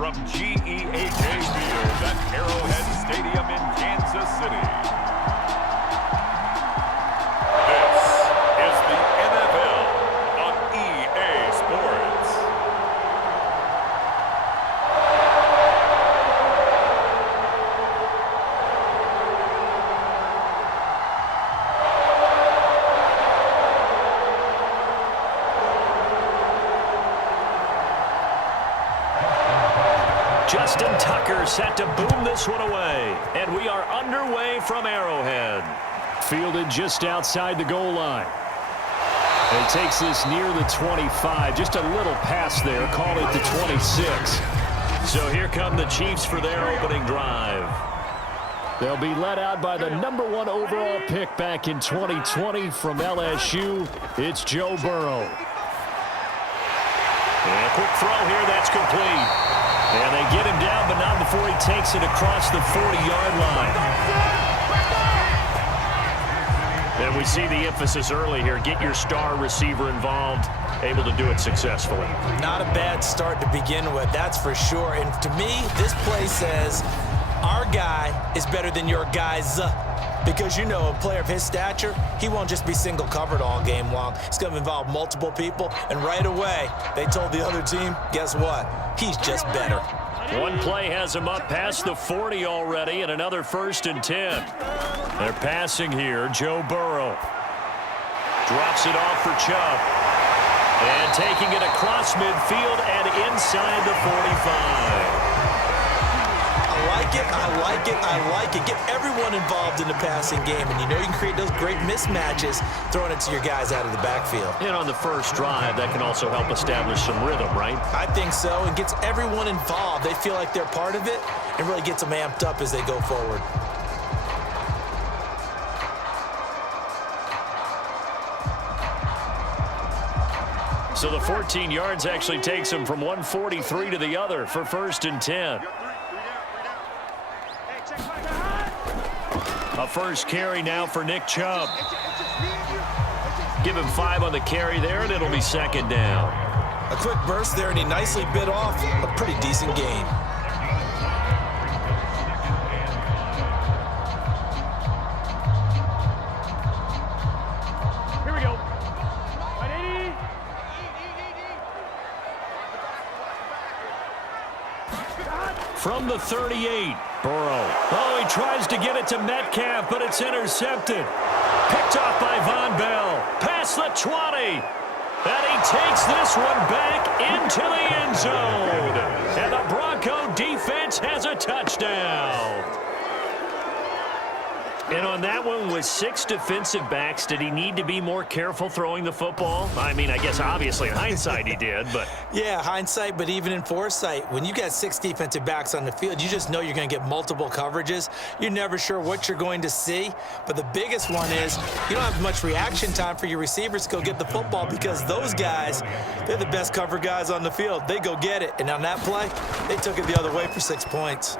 from GEHA Field at Arrowhead Stadium in Kansas City. This is the NFL on EA Sports. Justin Tucker set to boom this one away. And we are underway from Arrowhead. Fielded just outside the goal line. And he takes this near the 25. Just a little pass there. Call it the 26. So here come the Chiefs for their opening drive. They'll be led out by the #1 overall pick back in 2020 from LSU. It's Joe Burrow. And a quick throw here. That's complete. And they get him down, but not before he takes it across the 40-yard line. And we see the emphasis early here. Get your star receiver involved, able to do it successfully. Not a bad start to begin with, that's for sure. And to me, this play says our guy is better than your guys. Because, you know, a player of his stature, he won't just be single covered all game long. It's going to involve multiple people. And right away, they told the other team, guess what? He's just better. One play has him up past the 40 already, and another 1st and 10. They're passing here. Joe Burrow drops it off for Chubb. And taking it across midfield and inside the 45. I like it, I like it, I like it. Get everyone involved in the passing game, and you know you can create those great mismatches throwing it to your guys out of the backfield. And on the first drive, that can also help establish some rhythm, right? I think so, and gets everyone involved. They feel like they're part of it, and really gets them amped up as they go forward. So the 14 yards actually takes him from 143 to the other for 1st and 10. A first carry now for Nick Chubb. Give him 5 on the carry there, and it'll be 2nd down. A quick burst there, and he nicely bit off a pretty decent gain. Here we go. From the 38, Burrow. Oh, he tries to get it to Metcalf, but it's intercepted. Picked off by Von Bell. Past the 20. And he takes this one back into the end zone. And the Bronco defense has a touchdown. And on that one, with 6 defensive backs, did he need to be more careful throwing the football? I mean, I guess obviously in hindsight he did, but... Yeah, hindsight, but even in foresight, when you got 6 defensive backs on the field, you just know you're going to get multiple coverages. You're never sure what you're going to see. But the biggest one is you don't have much reaction time for your receivers to go get the football because those guys, they're the best cover guys on the field. They go get it. And on that play, they took it the other way for 6 points.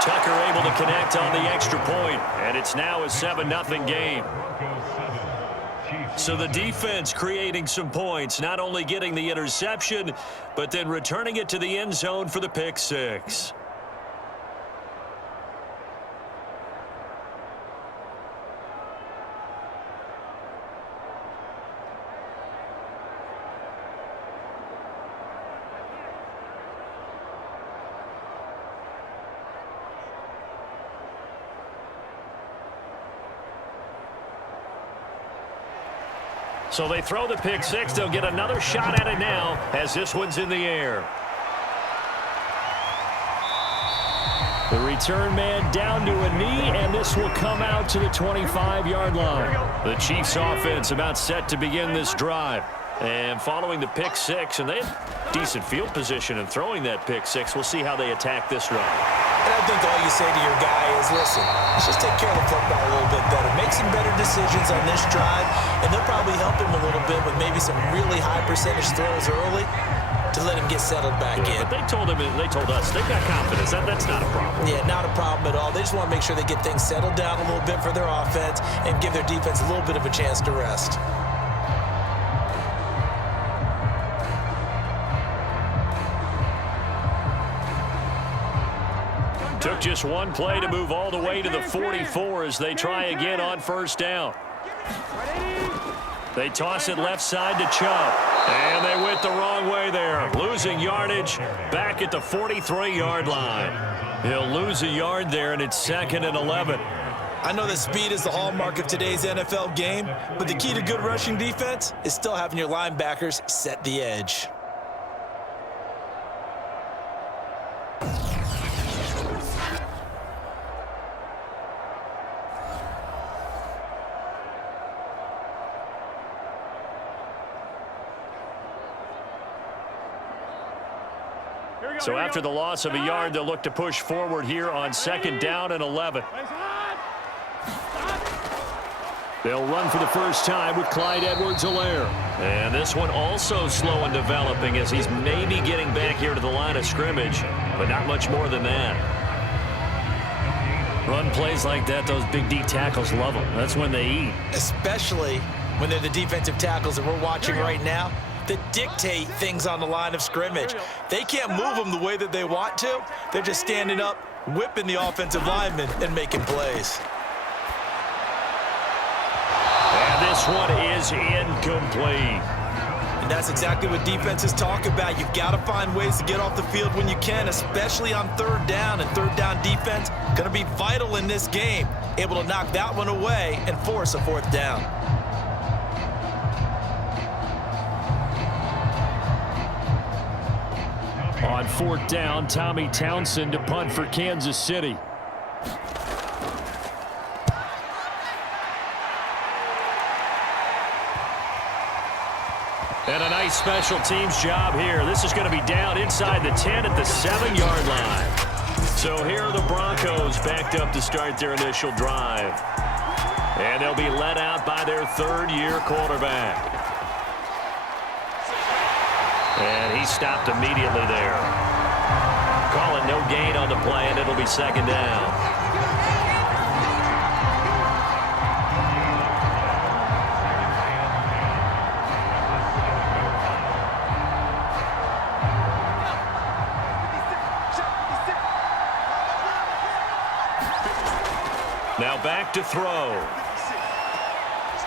Tucker able to connect on the extra point, and it's now a 7-0 game. So the defense creating some points, not only getting the interception, but then returning it to the end zone for the pick 6. So they throw the pick 6. They'll get another shot at it now as this one's in the air. The return man down to a knee, and this will come out to the 25-yard line. The Chiefs offense about set to begin this drive. And following the pick 6, and they have decent field position in throwing that pick 6. We'll see how they attack this drive. And I think all you say to your guy is, listen, let's just take care of the football a little bit better. Make some better decisions on this drive, and they'll probably help him a little bit with maybe some really high percentage throws early to let him get settled back in. But they told us they've got confidence. That's not a problem. Yeah, not a problem at all. They just want to make sure they get things settled down a little bit for their offense and give their defense a little bit of a chance to rest. Took just one play to move all the way to the 44 as they try again on first down. They toss it left side to Chubb. And they went the wrong way there. Losing yardage back at the 43-yard line. He'll lose a yard there, and it's 2nd and 11. I know that speed is the hallmark of today's NFL game, but the key to good rushing defense is still having your linebackers set the edge. So after the loss of a yard, they'll look to push forward here on 2nd down and 11. They'll run for the first time with Clyde Edwards-Helaire. And this one also slow in developing as he's maybe getting back here to the line of scrimmage, but not much more than that. Run plays like that, those big D tackles love them. That's when they eat. Especially when they're the defensive tackles that we're watching right now that dictate things on the line of scrimmage. They can't move them the way that they want to. They're just standing up, whipping the offensive linemen and making plays. And this one is incomplete. And that's exactly what defenses talk about. You've got to find ways to get off the field when you can, especially on 3rd down. And 3rd down defense going to be vital in this game, able to knock that one away and force a 4th down. On 4th down, Tommy Townsend to punt for Kansas City. And a nice special teams job here. This is going to be down inside the 10 at the 7-yard line. So here are the Broncos backed up to start their initial drive. And they'll be led out by their 3rd-year quarterback. And he stopped immediately there. Calling no gain on the play, and it'll be 2nd down. Now back to throw.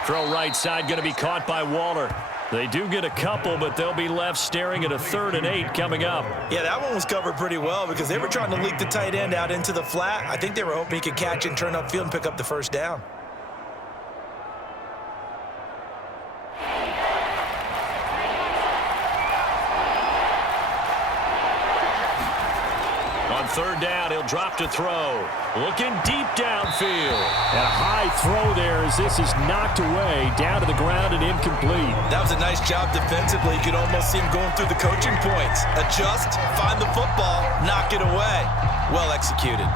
Throw right side going to be caught by Waller. They do get a couple, but they'll be left staring at a 3rd and 8 coming up. Yeah, that one was covered pretty well because they were trying to leak the tight end out into the flat. I think they were hoping he could catch and turn upfield and pick up the 1st down. On 3rd down, he'll drop to throw. Looking deep downfield. And a high throw there as this is knocked away, down to the ground and incomplete. That was a nice job defensively. You could almost see him going through the coaching points. Adjust, find the football, knock it away. Well executed.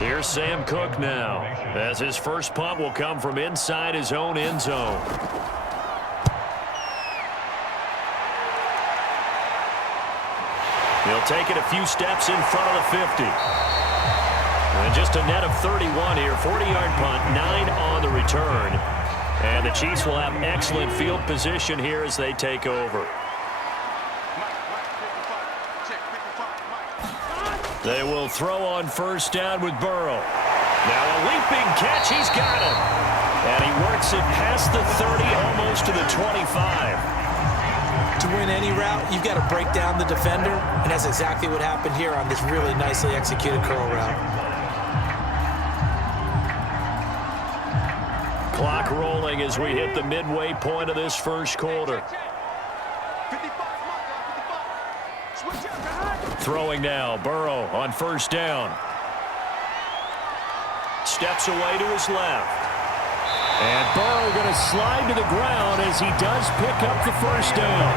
Here's Sam Cook now, as his first punt will come from inside his own end zone. He'll take it a few steps in front of the 50. And just a net of 31 here, 40-yard punt, 9 on the return. And the Chiefs will have excellent field position here as they take over. They will throw on first down with Burrow. Now a leaping catch. He's got him. And he works it past the 30, almost to the 25. To win any route, you've got to break down the defender, and that's exactly what happened here on this really nicely executed curl route. Clock rolling as we hit the midway point of this first quarter. Throwing now, Burrow on first down. Steps away to his left. And Burrow going to slide to the ground as he does pick up the first down.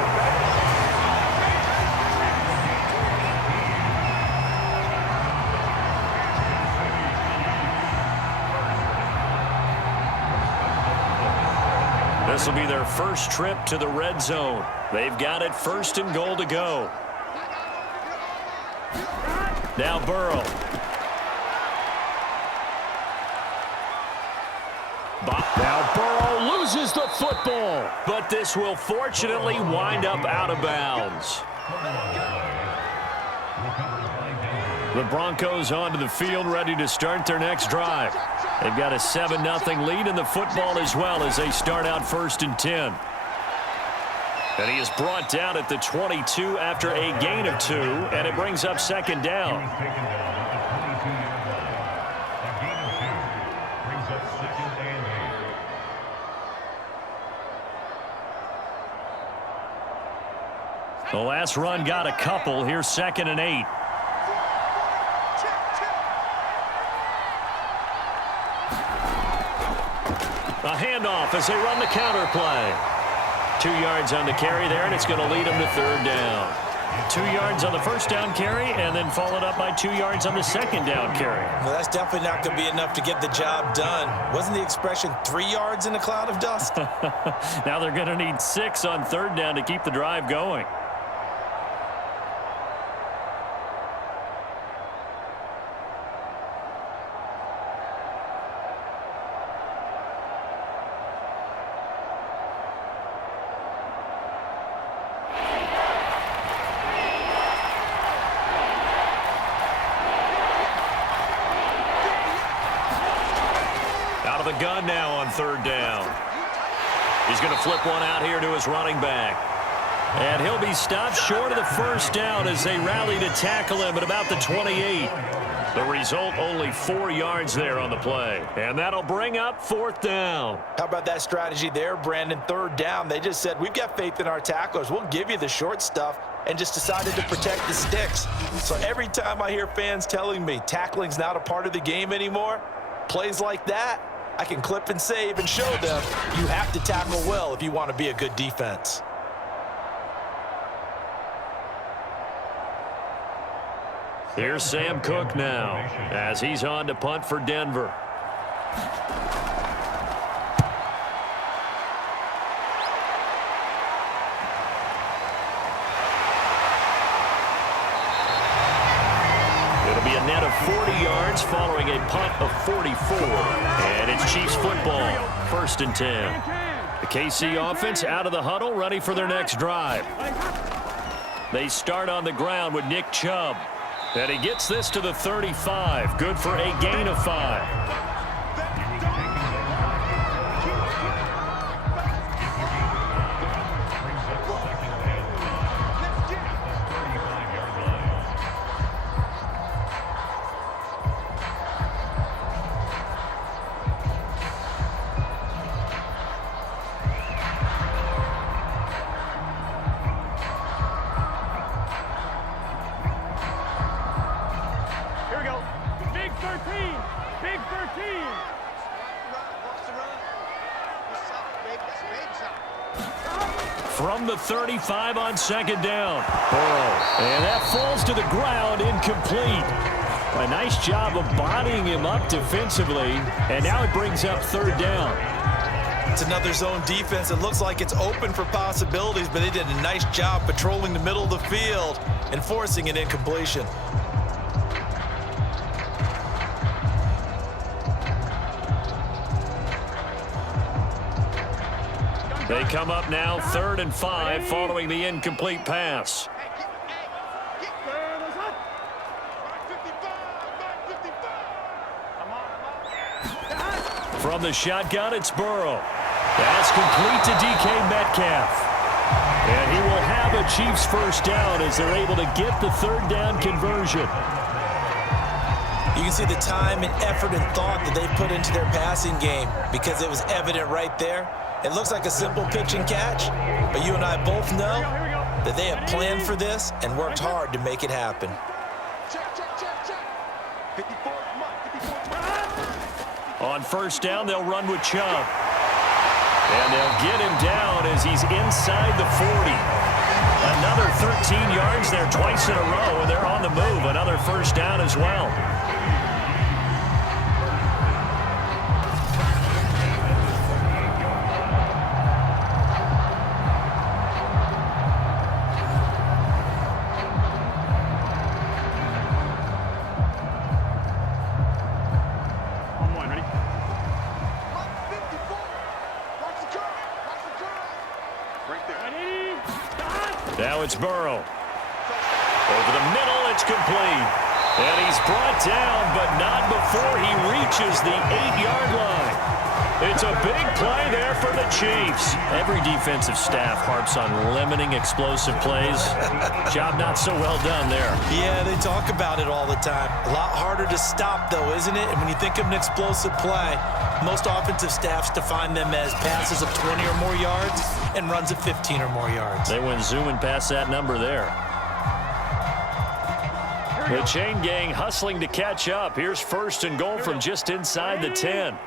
This will be their first trip to the red zone. They've got it 1st and goal to go. Now Burrow. Now Burrow loses the football, but this will fortunately wind up out of bounds. The Broncos onto the field, ready to start their next drive. They've got a 7-0 lead in the football as well as they start out 1st and 10. And he is brought down at the 22 after a gain of 2, and it brings up 2nd down. The last run got a couple. Here's 2nd and 8. A handoff as they run the counter play. 2 yards on the carry there, and it's going to lead them to 3rd down. 2 yards on the 1st down carry, and then followed up by 2 yards on the 2nd down carry. Well, that's definitely not going to be enough to get the job done. Wasn't the expression 3 yards in a cloud of dust? Now they're going to need 6 on 3rd down to keep the drive going. The gun now on 3rd down. He's going to flip one out here to his running back. And he'll be stopped short of the 1st down as they rally to tackle him at about the 28. The result, only 4 yards there on the play. And that'll bring up 4th down. How about that strategy there, Brandon? 3rd down. They just said, we've got faith in our tacklers. We'll give you the short stuff, and just decided to protect the sticks. So every time I hear fans telling me tackling's not a part of the game anymore, plays like that, I can clip and save and show them you have to tackle well if you want to be a good defense. Here's Sam Cook now as he's on to punt for Denver. It'll be a net of 40 yards following a punt of 44. And it's Chiefs football, 1st and 10. The KC offense out of the huddle, ready for their next drive. They start on the ground with Nick Chubb. And he gets this to the 35. Good for a gain of 5. From the 35 on 2nd down. And that falls to the ground, incomplete. A nice job of bodying him up defensively, and now it brings up 3rd down. It's another zone defense. It looks like it's open for possibilities, but they did a nice job patrolling the middle of the field and forcing an incompletion. They come up now 3rd and 5 following the incomplete pass. From the shotgun, it's Burrow. That's complete to DK Metcalf. And he will have a Chiefs 1st down as they're able to get the 3rd down conversion. You can see the time and effort and thought that they put into their passing game because it was evident right there. It looks like a simple pitch and catch, but you and I both know that they have planned for this and worked hard to make it happen. On 1st down, they'll run with Chubb. And they'll get him down as he's inside the 40. Another 13 yards there twice in a row, and they're on the move. Another 1st down as well. Now it's Burrow. Over the middle, it's complete. And he's brought down, but not before he reaches the 8-yard line. It's a big play there for the Chiefs. Every defensive staff harps on limiting explosive plays. Job not so well done there. Yeah, they talk about it all the time. A lot harder to stop, though, isn't it? And when you think of an explosive play, most offensive staffs define them as passes of 20 or more yards and runs of 15 or more yards. They went zooming past that number there. The chain gang hustling to catch up. Here's 1st and goal from just inside the 10.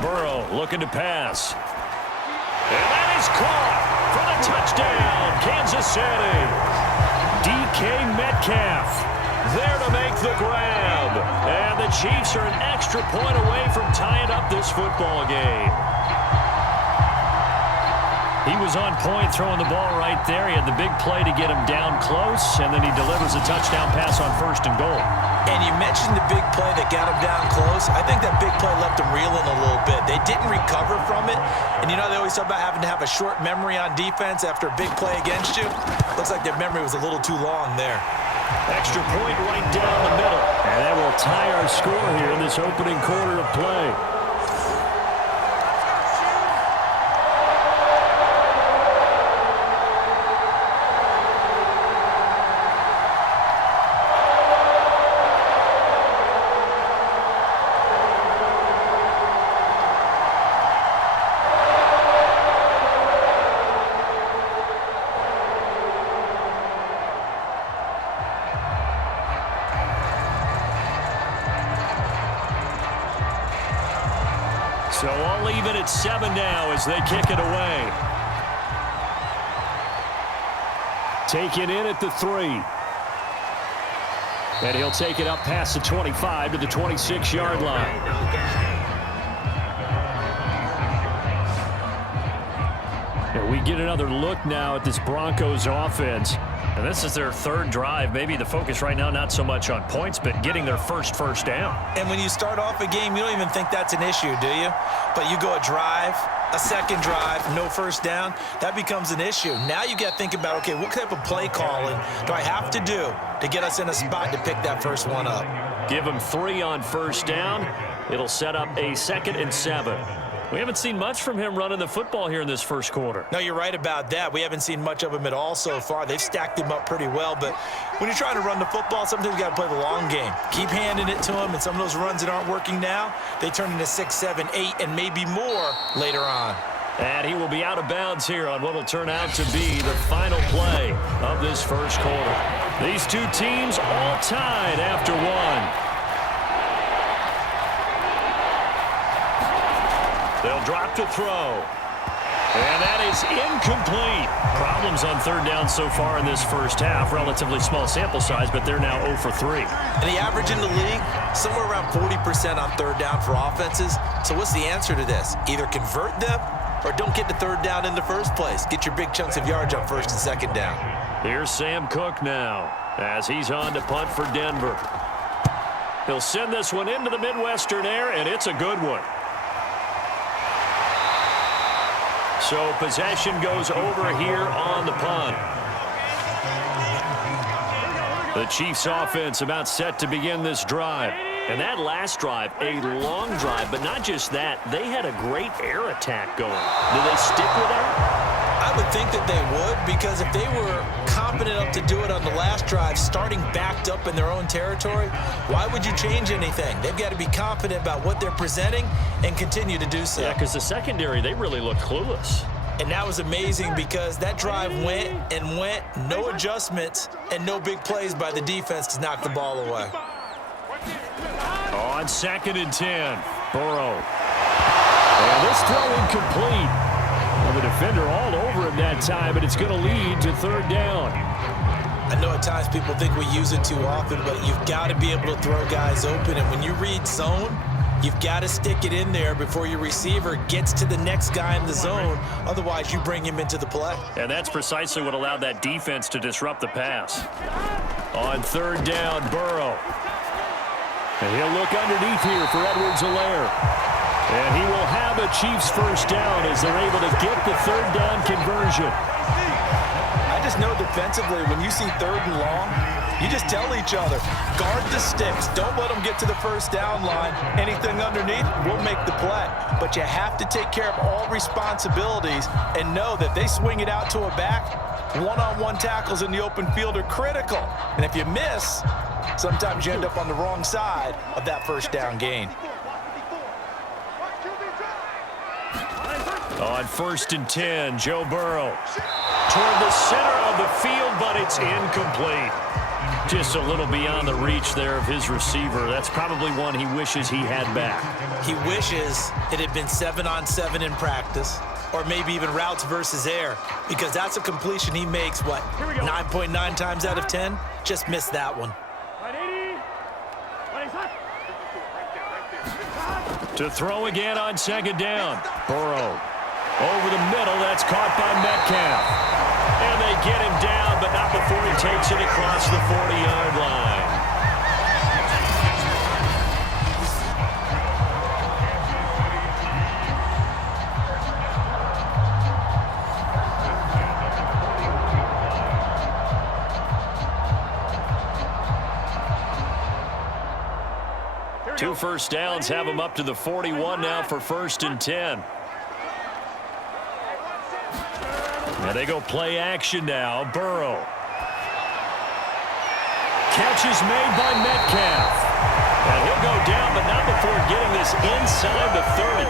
Burrow looking to pass. And that is caught for the touchdown, Kansas City. DK Metcalf there to make the grab. And the Chiefs are an extra point away from tying up this football game. He was on point throwing the ball right there. He had the big play to get him down close, and then he delivers a touchdown pass on 1st and goal. And you mentioned the big play that got him down close. I think that big play left him reeling a little bit. They didn't recover from it. And you know they always talk about having to have a short memory on defense after a big play against you. Looks like their memory was a little too long there. Extra point right down the middle. And that will tie our score here in this opening quarter of play. So all even at 7 now as they kick it away. Taken in at the 3. And he'll take it up past the 25 to the 26-yard line. And we get another look now at this Broncos offense. And this is their 3rd drive. Maybe the focus right now not so much on points, but getting their first down. And when you start off a game, you don't even think that's an issue, do you? But you go a drive, a second drive, no first down, that becomes an issue. Now you got to think about, okay, what type of play calling do I have to do to get us in a spot to pick that first one up? Give him 3 on 1st down. It'll set up a 2nd and 7. We haven't seen much from him running the football here in this first quarter. No, you're right about that. We haven't seen much of him at all so far. They've stacked him up pretty well, but when you're trying to run the football, sometimes you got to play the long game. Keep handing it to him, and some of those runs that aren't working now, they turn into 6, 7, 8, and maybe more later on. And he will be out of bounds here on what will turn out to be the final play of this first quarter. These two teams all tied after 1. They'll drop to throw. And that is incomplete. Problems on 3rd down so far in this first half. Relatively small sample size, but they're now 0 for 3. And the average in the league, somewhere around 40% on 3rd down for offenses. So what's the answer to this? Either convert them or don't get to 3rd down in the first place. Get your big chunks of yards on 1st and 2nd down. Here's Sam Cook now as he's on to punt for Denver. He'll send this one into the Midwestern air, and it's a good one. So possession goes over here on the punt. The Chiefs offense about set to begin this drive. And that last drive, a long drive, but not just that. They had a great air attack going. Do they stick with that? I would think that they would, because if they were confident enough to do it on the last drive, starting backed up in their own territory, why would you change anything? They've got to be confident about what they're presenting and continue to do so. Yeah, because the secondary, they really look clueless. And that was amazing because that drive went and went, no adjustments, and no big plays by the defense to knock the ball away. On 2nd and 10, Burrow. And this throw incomplete. Well, the defender all over him that time, but it's going to lead to 3rd down. I know at times people think we use it too often, but you've got to be able to throw guys open. And when you read zone, you've got to stick it in there before your receiver gets to the next guy in the zone. Otherwise, you bring him into the play. And that's precisely what allowed that defense to disrupt the pass. On 3rd down, Burrow. And he'll look underneath here for Edwards-Helaire. And he will have a Chiefs first down as they're able to get the 3rd down conversion. just know defensively, when you see 3rd and long, you just tell each other, guard the sticks. Don't let them get to the first down line. Anything underneath will make the play. But you have to take care of all responsibilities and know that they swing it out to a back. One-on-one tackles in the open field are critical. And if you miss, sometimes you end up on the wrong side of that first down gain. On 1st and 10, Joe Burrow toward the center of the field, but it's incomplete. Just a little beyond the reach there of his receiver. That's probably one he wishes he had back. He wishes it had been 7-on-7 in practice, or maybe even routes versus air, because that's a completion he makes, 9.9 times out of 10? Just missed that one. To throw again on 2nd down. Burrow over the middle. That's caught by Metcalf. And they get him down, but not before he takes it across the 40-yard line. Two first downs have him up to the 41 now for 1st and 10. And they go play action now. Burrow. Catch is made by Metcalf. And he'll go down, but not before getting this inside the 30.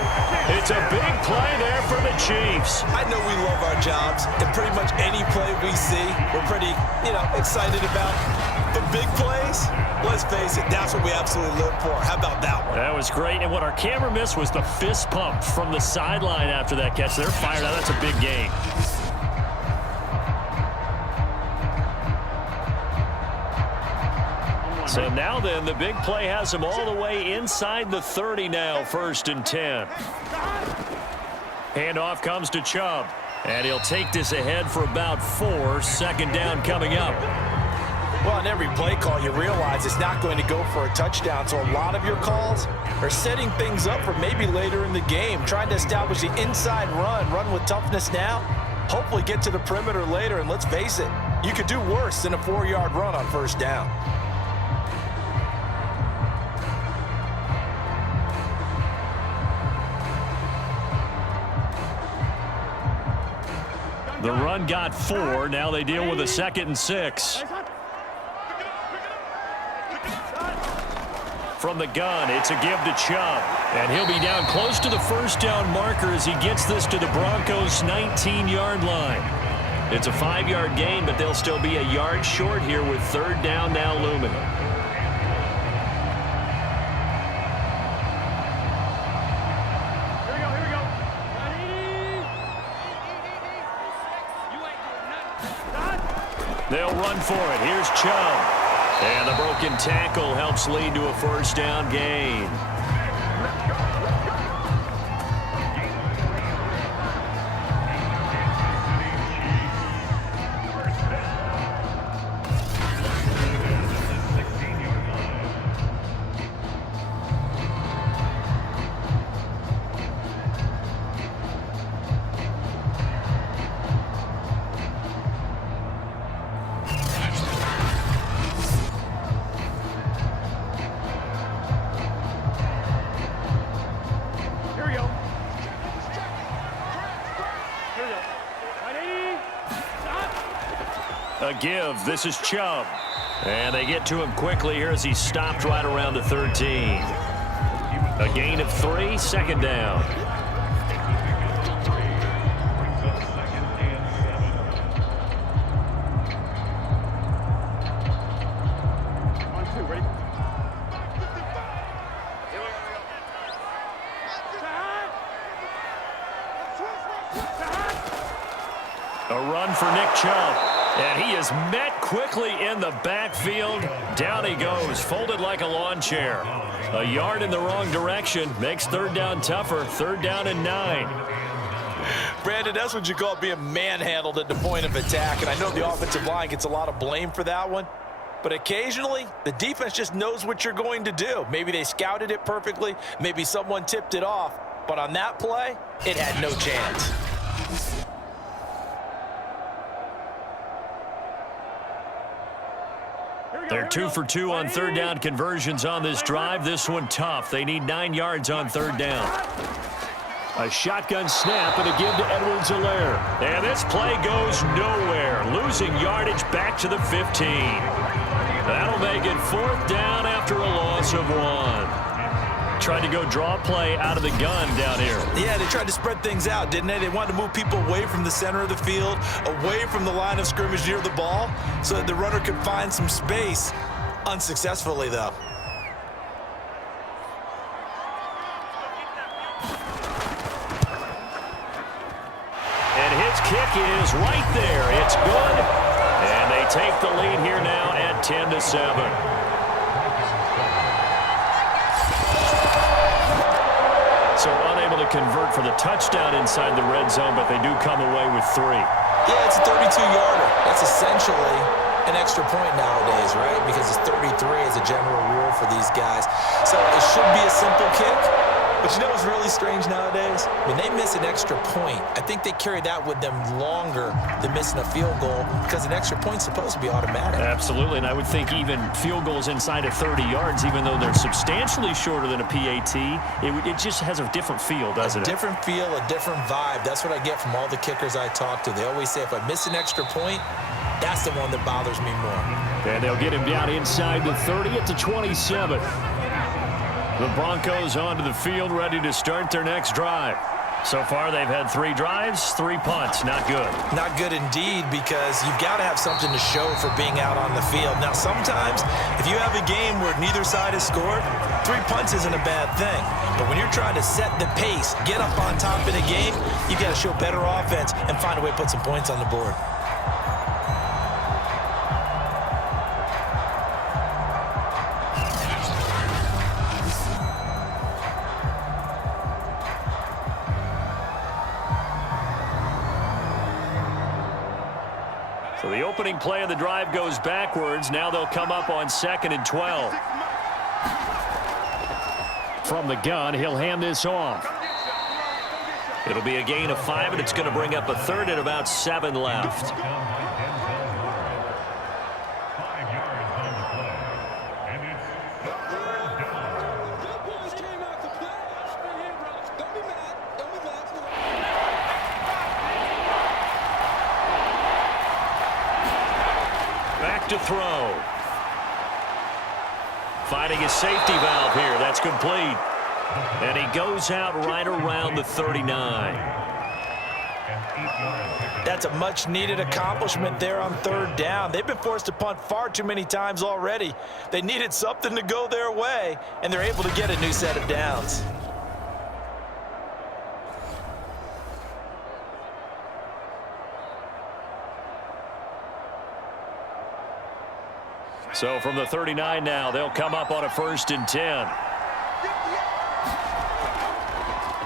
It's a big play there for the Chiefs. I know we love our jobs, and pretty much any play we see, we're pretty, excited about. The big plays, let's face it, that's what we absolutely live for. How about that one? That was great. And what our camera missed was the fist pump from the sideline after that catch. They're fired out. That's a big gain. So now then, the big play has him all the way inside the 30 now, 1st and 10. Handoff comes to Chubb. And he'll take this ahead for about 4. 2nd down coming up. Well, on every play call, you realize it's not going to go for a touchdown. So a lot of your calls are setting things up for maybe later in the game, trying to establish the inside run with toughness now, hopefully get to the perimeter later. And let's face it, you could do worse than a 4-yard run on 1st down. The run got 4. Now they deal with a 2nd and 6. From the gun, it's a give to Chubb. And he'll be down close to the first down marker as he gets this to the Broncos' 19-yard line. It's a 5-yard gain, but they'll still be a yard short here with 3rd down now looming. They'll run for it. Here's Chubb. And the broken tackle helps lead to a 1st down gain. A give. This is Chubb. And they get to him quickly here as he stopped right around the 13. A gain of 3, 2nd down. A run for Nick Chubb. And he is met quickly in the backfield. Down he goes, folded like a lawn chair. A yard in the wrong direction makes 3rd down tougher. 3rd down and 9. Brandon, that's what you call being manhandled at the point of attack. And I know the offensive line gets a lot of blame for that one. But occasionally, the defense just knows what you're going to do. Maybe they scouted it perfectly. Maybe someone tipped it off. But on that play, it had no chance. They're 2 for 2 on third down conversions on this drive. This one tough. They need 9 yards on third down. A shotgun snap and a give to Edwards-Helaire. And this play goes nowhere. Losing yardage back to the 15. That'll make it 4th down after a loss of 1. Tried to go draw play out of the gun down here. Yeah, they tried to spread things out, didn't they? They wanted to move people away from the center of the field, away from the line of scrimmage near the ball, so that the runner could find some space. Unsuccessfully, though. And his kick is right there. It's good. And they take the lead here now at 10-7. So unable to convert for the touchdown inside the red zone, but they do come away with 3. Yeah, it's a 32-yarder. That's essentially an extra point nowadays, right? Because it's 33 as a general rule for these guys. So it should be a simple kick. But you know what's really strange nowadays? When they miss an extra point, I think they carry that with them longer than missing a field goal because an extra point's supposed to be automatic. Absolutely, and I would think even field goals inside of 30 yards, even though they're substantially shorter than a PAT, it just has a different feel, doesn't it? A different feel, a different vibe. That's what I get from all the kickers I talk to. They always say if I miss an extra point, that's the one that bothers me more. And they'll get him down inside the 30 at the 27. The Broncos onto the field, ready to start their next drive. So far, they've had 3 drives, 3 punts. Not good. Not good indeed, because you've got to have something to show for being out on the field. Now, sometimes, if you have a game where neither side has scored, 3 punts isn't a bad thing. But when you're trying to set the pace, get up on top in a game, you've got to show better offense and find a way to put some points on the board. So the opening play of the drive goes backwards. Now they'll come up on 2nd and 12. From the gun, he'll hand this off. It'll be a gain of 5, and it's going to bring up a 3rd and about 7 left. To throw. Finding his safety valve here. That's complete. And he goes out right around the 39. That's a much-needed accomplishment there on 3rd down. They've been forced to punt far too many times already. They needed something to go their way, and they're able to get a new set of downs. So from the 39 now, they'll come up on a 1st and 10.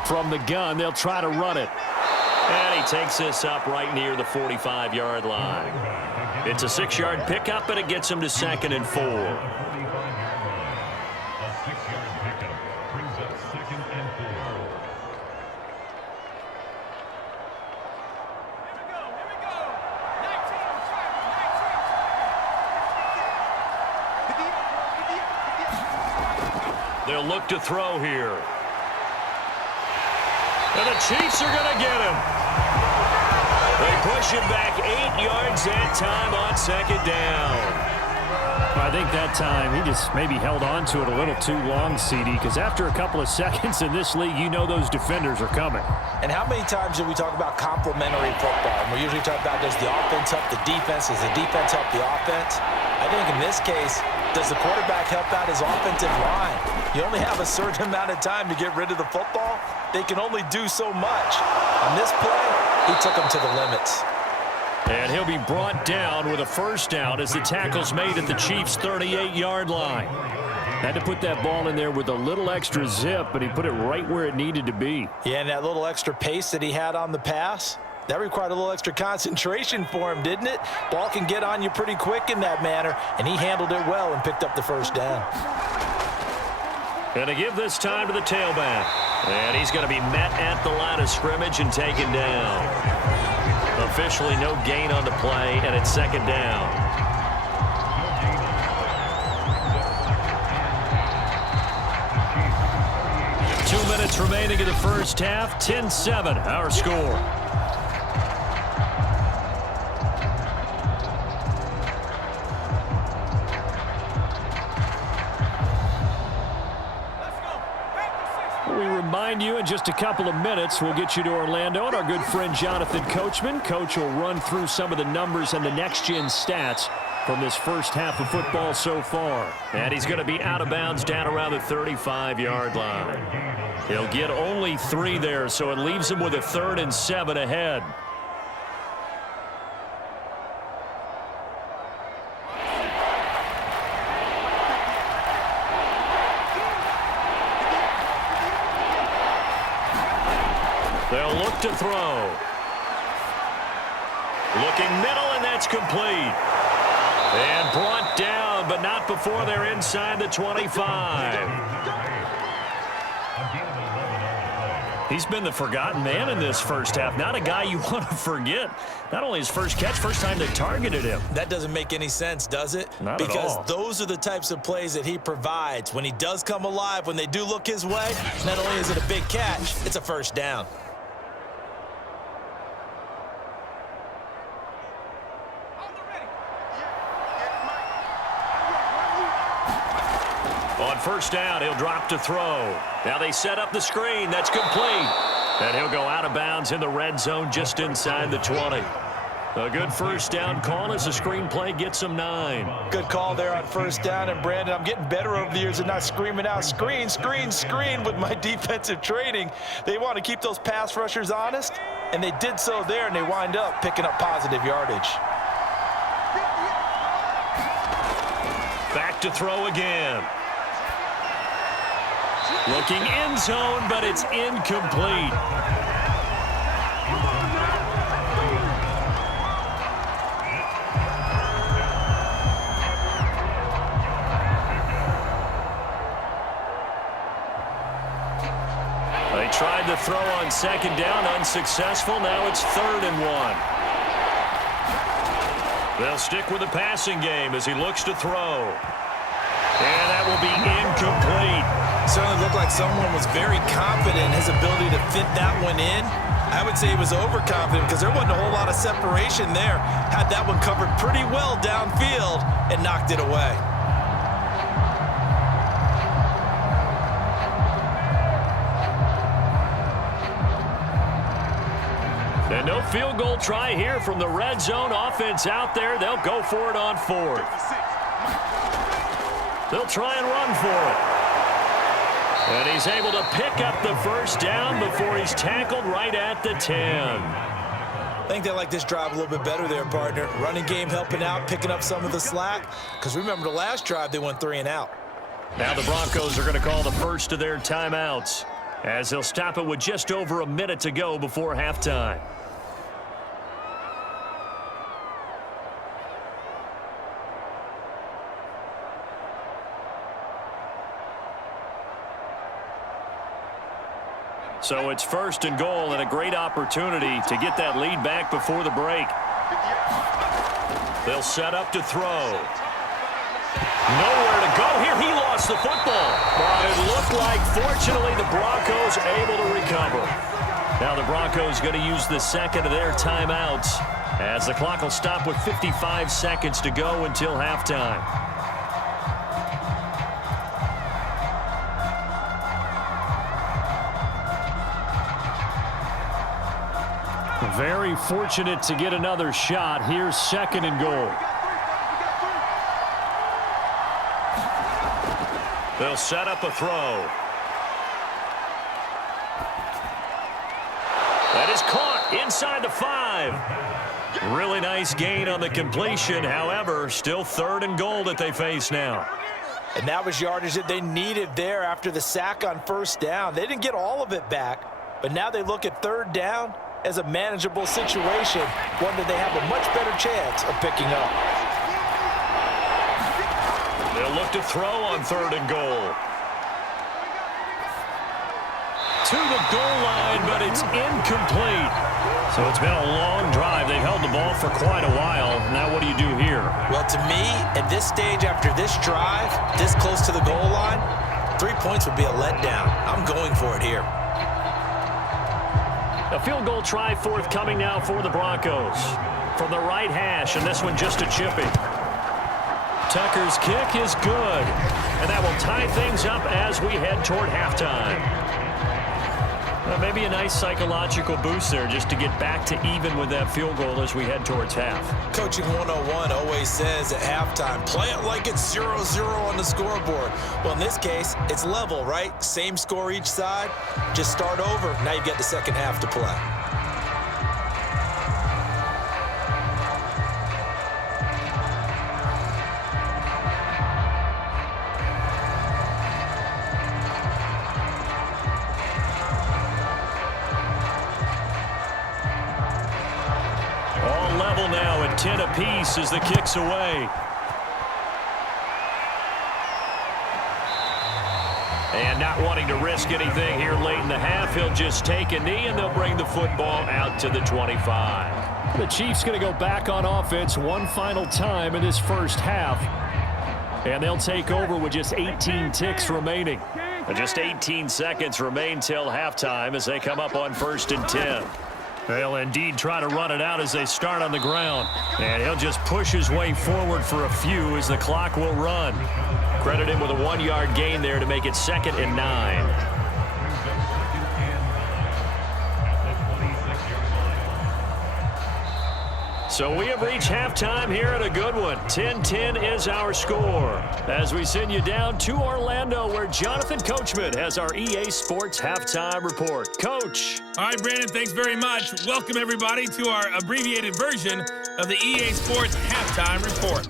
From the gun, they'll try to run it. And he takes this up right near the 45-yard line. It's a 6-yard pickup, and it gets him to 2nd and 4. They'll look to throw here. And the Chiefs are going to get him. They push him back 8 yards that time on 2nd down. I think that time he just maybe held on to it a little too long, CD, because after a couple of seconds in this league, you know those defenders are coming. And how many times do we talk about complementary football? And we usually talk about, does the offense help the defense? Does the defense help the offense? I think in this case, does the quarterback help out his offensive line? You only have a certain amount of time to get rid of the football. They can only do so much. On this play, he took them to the limits. And he'll be brought down with a 1st down as the tackle's made at the Chiefs' 38-yard line. Had to put that ball in there with a little extra zip, but he put it right where it needed to be. Yeah, and that little extra pace that he had on the pass, that required a little extra concentration for him, didn't it? Ball can get on you pretty quick in that manner, and he handled it well and picked up the 1st down. Going to give this time to the tailback. And he's going to be met at the line of scrimmage and taken down. Officially no gain on the play, and it's 2nd down. minutes remaining in the first half. 10-7, our score. We remind you in just a couple of minutes, we'll get you to Orlando, and our good friend Jonathan Coachman. Coach will run through some of the numbers and the next-gen stats from this first half of football so far. And he's going to be out of bounds down around the 35-yard line. He'll get only 3 there, so it leaves him with a 3rd and 7 ahead. They'll look to throw. Looking middle, and that's complete. And brought down, but not before they're inside the 25. He's been the forgotten man in this first half. Not a guy you want to forget. Not only his first catch, first time they targeted him. That doesn't make any sense, does it? Not at all. Because those are the types of plays that he provides. When he does come alive, when they do look his way, not only is it a big catch, it's a first down. On first down, he'll drop to throw. Now they set up the screen. That's complete. And he'll go out of bounds in the red zone just inside the 20. A good first down call as the screen play gets him 9. Good call there on first down. And, Brandon, I'm getting better over the years at not screaming out, screen, screen, screen with my defensive training. They want to keep those pass rushers honest, and they did so there, and they wind up picking up positive yardage. Back to throw again. Looking end zone, but it's incomplete. They tried to throw on second down, unsuccessful. Now it's 3rd and 1. They'll stick with the passing game as he looks to throw. And that will be incomplete. Certainly looked like someone was very confident in his ability to fit that one in. I would say he was overconfident because there wasn't a whole lot of separation there. Had that one covered pretty well downfield and knocked it away. And no field goal try here from the red zone. Offense out there. They'll go for it on 4th. They'll try and run for it. And he's able to pick up the first down before he's tackled right at the 10. I think they like this drive a little bit better there, partner. Running game helping out, picking up some of the slack. Because remember, the last drive, they went 3 and out. Now the Broncos are going to call the first of their timeouts as they'll stop it with just over a minute to go before halftime. So it's 1st and goal and a great opportunity to get that lead back before the break. They'll set up to throw. Nowhere to go here. He lost the football. But it looked like, fortunately, the Broncos able to recover. Now the Broncos going to use the second of their timeouts as the clock will stop with 55 seconds to go until halftime. Very fortunate to get another shot. Here's 2nd and goal. They'll set up a throw. That is caught inside the 5. Really nice gain on the completion. However, still 3rd and goal that they face now. And that was yardage that they needed there after the sack on first down. They didn't get all of it back, but now they look at 3rd down as a manageable situation, one that they have a much better chance of picking up. They'll look to throw on 3rd and goal. To the goal line, but it's incomplete. So it's been a long drive. They've held the ball for quite a while. Now what do you do here? Well, to me, at this stage after this drive, this close to the goal line, 3 points would be a letdown. I'm going for it here. A field goal try forthcoming now for the Broncos. From the right hash, and this one just a chippy. Tucker's kick is good. And that will tie things up as we head toward halftime. Maybe a nice psychological boost there just to get back to even with that field goal as we head towards half. Coaching 101 always says at halftime, play it like it's 0-0 on the scoreboard. Well, in this case, it's level, right? Same score each side. Just start over. Now you've got the second half to play. Level now at 10 apiece as the kick's away. And not wanting to risk anything here late in the half, he'll just take a knee and they'll bring the football out to the 25. The Chiefs going to go back on offense one final time in this first half. And they'll take over with just 18 ticks remaining. And just 18 seconds remain till halftime as they come up on 1st and 10. They'll indeed try to run it out as they start on the ground. And he'll just push his way forward for a few as the clock will run. Credit him with a 1-yard gain there to make it 2nd and 9. So we have reached halftime here at a good one. 10-10 is our score. As we send you down to Orlando, where Jonathan Coachman has our EA Sports Halftime Report. Coach. All right, Brandon, thanks very much. Welcome, everybody, to our abbreviated version of the EA Sports Halftime Report.